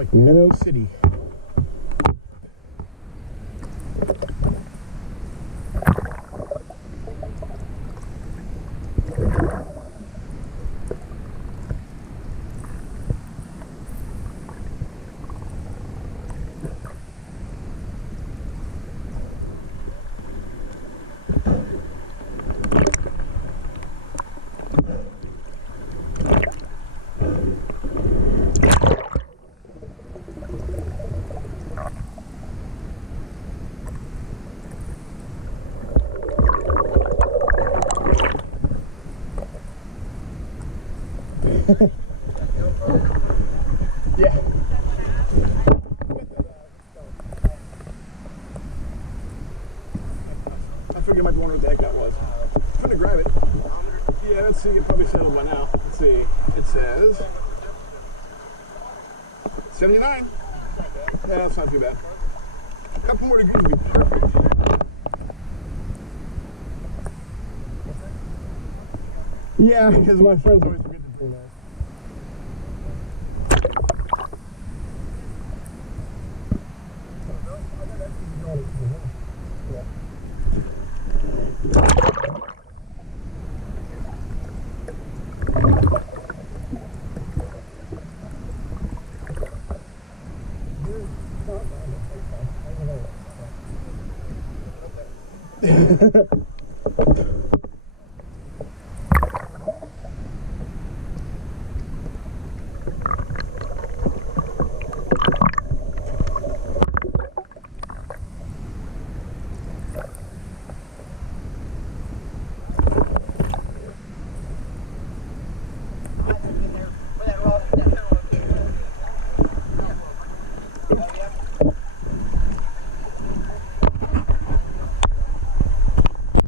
like Meadow City. Yeah. I figured you might wonder what the heck that was. I'm gonna grab it. Yeah, let's see. You probably settled by now. Let's see. It says 79. Yeah, that's not too bad. A couple more degrees would be perfect. Yeah, because my friends always forget to do that. Yeah.